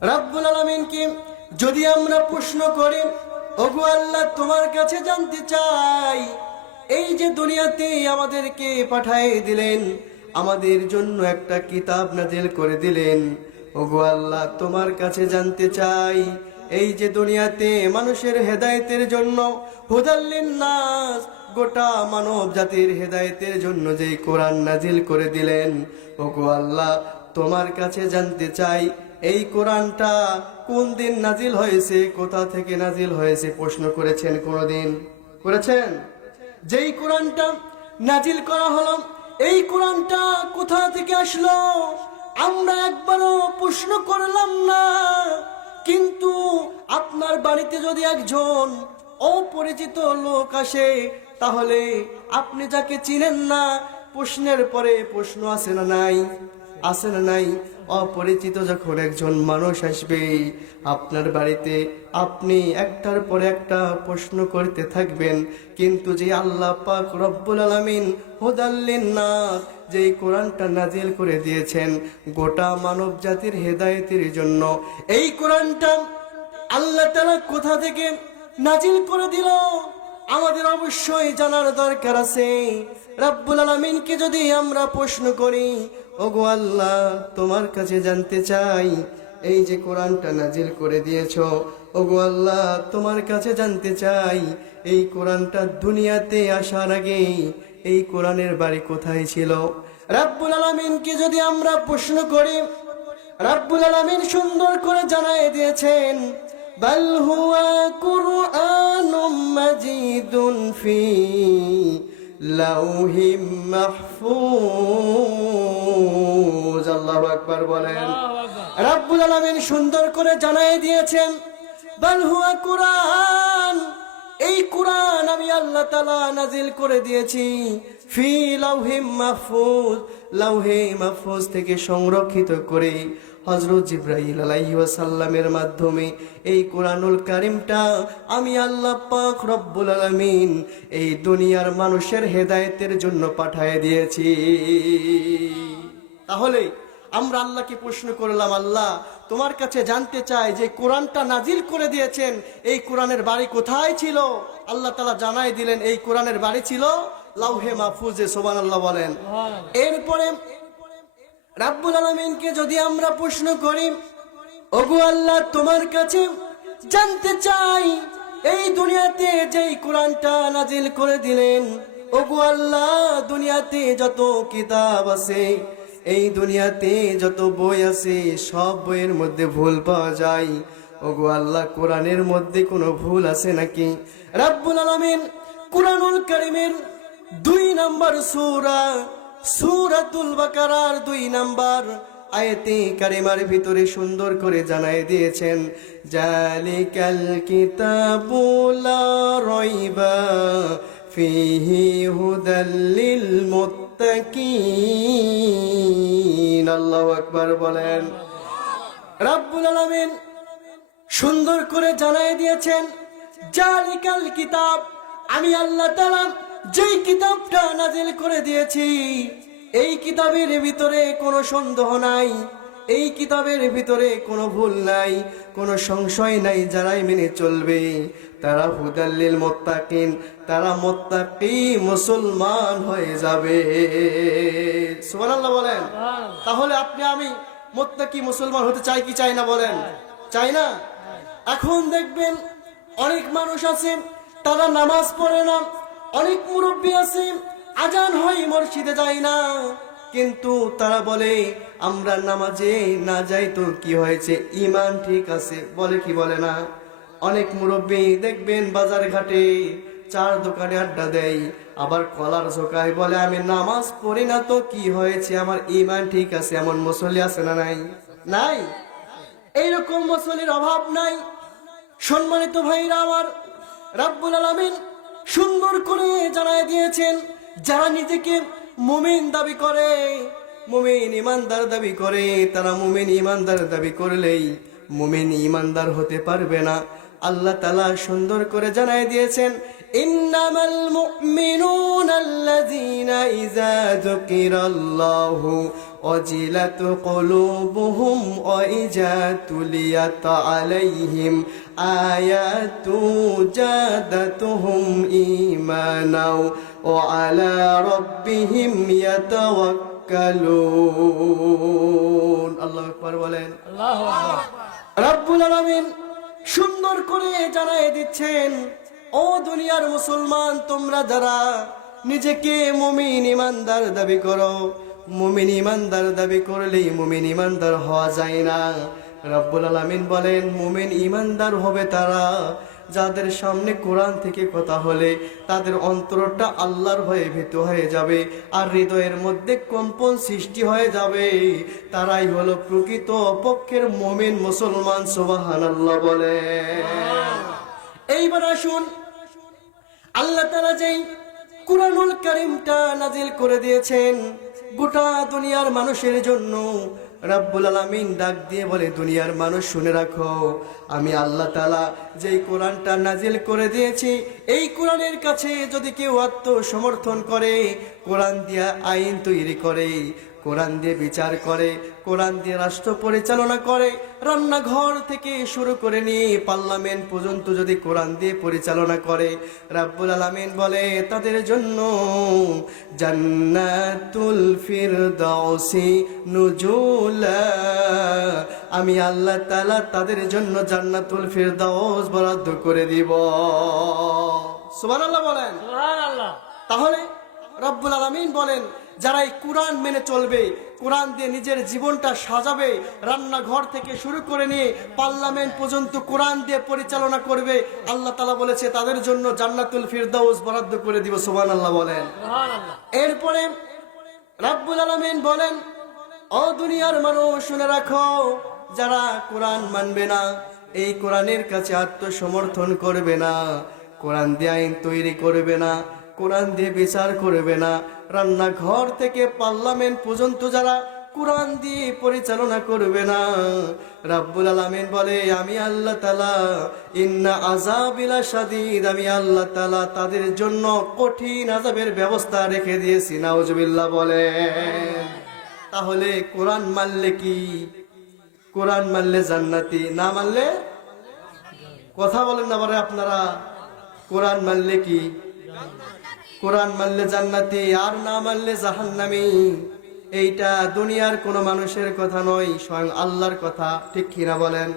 রাব্বুল আলামিনকে যদি আমরা প্রশ্ন করি, ওগো আল্লাহ তোমার কাছে জানতে চাই, এই যে দুনিয়াতে আমাদেরকে পাঠিয়ে দিলেন, আমাদের জন্য একটা কিতাব নাজিল করে দিলেন, ওগো আল্লাহ তোমার কাছে জানতে চাই, এই যে দুনিয়াতে মানুষের হেদায়েতের জন্য হুদাল লিন্নাস, গোটা মানব জাতির হেদায়েতের জন্য যেই কোরআন নাজিল করে দিলেন, ওগো আল্লাহ তোমার কাছে জানতে চাই, এই কোরআনটা কোন দিন নাজিল হয়েছে, কোথা থেকে নাজিল হয়েছে? প্রশ্ন করেছেন কোনদিন? করেছেন? যেই কোরআনটা নাজিল করা হলো, এই কোরআনটা কোথা থেকে আসলো? আমরা একবারও প্রশ্ন করলাম না। কিন্তু আপনার বাড়িতে যদি একজন অপরিচিত লোক আসে, তাহলে আপনি যাকে চিনেন না, প্রশ্নের পরে প্রশ্ন আসে না নাই? আসে না নাই? অপরিচিত যখন একজন মানুষ আসবে আপনার বাড়িতে, আপনি একটার পর একটা প্রশ্ন করতে থাকবেন। কিন্তু যে আল্লাহ পাক রব্বুল আলামিন হুদাল লিন্নাস, যেই কোরআনটা নাজিল করে দিয়েছেন গোটা মানব জাতির হেদায়েতের জন্য, এই কোরআনটা আল্লাহ তাআলা কোথা থেকে নাজিল করে দিল আমাদের অবশ্যই জানার দরকার আছে। রব্বুল আলামিনকে যদি আমরা প্রশ্ন করি, ওগো আল্লাহ তোমার কাছে জানতে চাই, এই যে কোরআনটা নাজিল করে দিয়েছো, ওগো আল্লাহ তোমার কাছে জানতে চাই, এই কোরআনটা দুনিয়াতে আসার আগে এই কোরআনের বাড়ি কোথায় ছিল? রব্বুল আলামিনকে যদি আমরা প্রশ্ন করি, রব্বুল আলামিন সুন্দর করে জানায় দিয়েছেন, বাল হুয়া কুরআনুম মাজিদুন ফি লাউহিম মাহফুজ। আল্লাহু আকবার বলেন। রব্বুল আলামিন সুন্দর করে জানায় দিয়েছেন, বাল হুয়া কুরআন, এই কুরআন আমি আল্লাহ তাআলা নাজিল করে দিয়েছি ফি লাউহিম মাহফুজ, লাউহে মাহফুজ থেকে সংরক্ষিত করে হযরত জিবরাইল আলাইহিস সালামের মাধ্যমে এই কোরআনুল কারীমটা আমি আল্লাহ পাক রব্বুল আলামিন এই দুনিয়ার মানুষের হেদায়েতের জন্য পাঠিয়ে দিয়েছি। তাহলে আমরা আল্লাহকে প্রশ্ন করলাম, আল্লাহ তোমার কাছে জানতে চাই, যে কোরআনটা নাজিল করে দিয়েছেন এই কোরআনের বাড়ি কোথায় ছিল? আল্লাহ তাআলা জানাই দিলেন এই কোরআনের বাড়ি ছিল লাউহে মাহফুজে। সুবহানাল্লাহ বলেন। এরপরে রব্বুল আলামিনকে যদি আমরা প্রশ্ন করি, ওগো আল্লাহ তোমার কাছে জানতে চাই, এই দুনিয়াতে যেই কোরআনটা নাজিল করে দিলেন, ওগো আল্লাহ দুনিয়াতে যত কিতাব আছে, এই দুনিয়াতে যত বই আছে, সব বইয়ের মধ্যে ভুল পাওয়া যায়, ওগো আল্লাহ কোরআনের মধ্যে কোনো ভুল আছে নাকি? রব্বুল আলামিন কুরআনুল কারীমের 2 নম্বর সূরা সূরাতুল বাকারার 2 নম্বর আয়াতে কারিমার ভিতরে সুন্দর করে জানায় দিয়েছেন, জালিকাল কিতাবু লা রাইবা ফিহি হুদাল লিল মুত্তাকিন। আল্লাহু আকবার বলেন। রব্বুল আলামিন সুন্দর করে জানায় দিয়েছেন, জালিকাল কিতাব, আমি আল্লাহ তাআলা যেই কিতাবটা নাজিল করে দিয়েছি, এই কিতাবের ভিতরে কোনো সন্দেহ নাই, এই কিতাবের ভিতরে কোনো ভুল নাই, কোনো সংশয় নাই। যারাই মেনে চলবে তারা হুদাল লিল মুত্তাকিন, তারা মুত্তাকি মুসলমান হয়ে যাবে। সুবহানাল্লাহ বলেন। তাহলে আপনি আমি মুত্তাকি মুসলমান হতে চাই কি চাই না? বলেন, চাই না? এখন দেখবেন অনেক মানুষ আছে তারা নামাজ পড়ে না, অনেক মুরব্বী আছে আজান হয় মসজিদে যায় না, কিন্তু তারা বলে আমরা নামাজে না যাই তো কি হয়েছে, ঈমান ঠিক আছে। বলে কি বলে না? অনেক মুরব্বী দেখবেন বাজার ঘাটে চার দোকানে আড্ডা দেয়, আবার কলার ঝোকায় বলে আমি নামাজ পড়ি না তো কি হয়েছে, আমার ঈমান ঠিক আছে। এমন মুসল্লি আছে না নাই? নাই। এইরকম মুসল্লির অভাব নাই। সম্মানিত ভাইরা আমার, রব্বুল আলামিন সুন্দর করে জানায় দিয়েছেন, যারা নিজেকে মুমিন দাবি করে, মুমিন ইমানদার দাবি করে, তারা মুমিন ইমানদার দাবি করলেই মুমিন ইমানদার হতে পারবে না। আল্লাহ তাআলা সুন্দর করে জানায় দিয়েছেন, ইন্নামাল মুমিনুনা আল্লাযীনা ইযা যুকিরাল্লাহু وجلت قلوبهم وإذا تليت عليهم آيات زادتهم إيمانا وعلى ربهم يتوكلون الله أكبر বলেন আল্লাহু আকবার। রব্বুল আলামিন সুন্দর করে জানাই দিচ্ছেন, ও দুনিয়ার মুসলমান, তোমরা যারা নিজেকে মুমিন ইমানদার দাবি করো, মুমিন ইমানদার দাবি করলেই মুমিন ইমানদার হওয়া যায় না। রব্বুল আলামিন বলেন, মুমিন ইমানদার হবে তারা যাদের সামনে কোরআন থেকে কথা হলে তাদের অন্তরটা আল্লাহর ভয়ে ভীত হয়ে যাবে আর হৃদয়ের মধ্যে কম্পন সৃষ্টি হয়ে যাবে। তারাই হলো প্রকৃত পক্ষের মুমিন মুসলমান। সুবহানাল্লাহ বলে। এইবার আসুন, আল্লাহ তাআলা যেই কুরআনুল কারীমটা নাজিল করে দিয়েছেন গোটা দুনিয়ার মানুষের জন্য, রব্বুল আলামিন ডাক দিয়ে বলে, দুনিয়ার মানুষ শুনে রাখো, আমি আল্লাহ তাআলা যেই কোরআনটা নাজিল করে দিয়েছি, এই কোরআনের কাছে যদি কেউ আত্মসমর্থন করে, কোরআন দিয়ে আইন তৈরি করে, কোরআন দিয়ে বিচার করে, কোরআন দিয়ে রাষ্ট্র পরিচালনা করে, রান্নাঘর থেকে শুরু করে নিয়ে পার্লামেন্ট পর্যন্ত যদি কোরআন দিয়ে পরিচালনা করে, রব্বুল আলামিন বলে তাদের জন্য জান্নাতুল ফিরদাউসি নুজুলা, আমি আল্লাহ তাআলা তাদের জন্য জান্নাতুল ফিরদাউস বরাদ্দ করে দিব। সুবহানাল্লাহ বলেন। সুবহানাল্লাহ। তাহলে রব্বুল আলামিন বলেন, যারা এই কোরআন মেনে চলবে, কোরআন দিয়ে নিজের জীবনটা সাজাবে, রান্নাঘর থেকে শুরু করে নিয়ে পার্লামেন্ট পর্যন্ত কোরআন দিয়ে পরিচালনা করবে, আল্লাহ তাআলা বলেছে তাদের জন্য জান্নাতুল ফিরদাউস বরাদ্দ করে দিব। সুবহানাল্লাহ বলেন। সুবহানাল্লাহ। এরপরে রব্বুল আলামিন বলেন, ও দুনিয়ার মানুষ শুনে রাখো, যারা কোরআন মানবে না, এই কোরআনের কাছে আত্মসমর্থন করবে না, কোরআন দিয়ে আইন তৈরি করবে না, কোরআন দিয়ে বিচার করবে না, রান্নাঘর থেকে পার্লামেন্ট পর্যন্ত যারা কোরআন দিয়ে পরিচালনা করবে না, রব্বুল আলামিন বলে আমি আল্লাহ তাআলা ইন্না আযাবিলা শাদীদ, আমি আল্লাহ তাআলা তাদের জন্য কঠিন আযাবের ব্যবস্থা রেখে দিয়েছি। নাউজুবিল্লাহ বলে। তাহলে কোরআন মানলে কি? কোরআন মানলে জান্নাতি, না মানলে? কথা বলেন না বারে আপনারা। কোরআন মানলে কি? কোরআন মানলে জান্নাতি, আর না মানলে জাহান্নামী। এইটা দুনিয়ার কোনো মানুষের কথা নয়, স্বয়ং আল্লাহর কথা। ঠিক কিনা বলেন?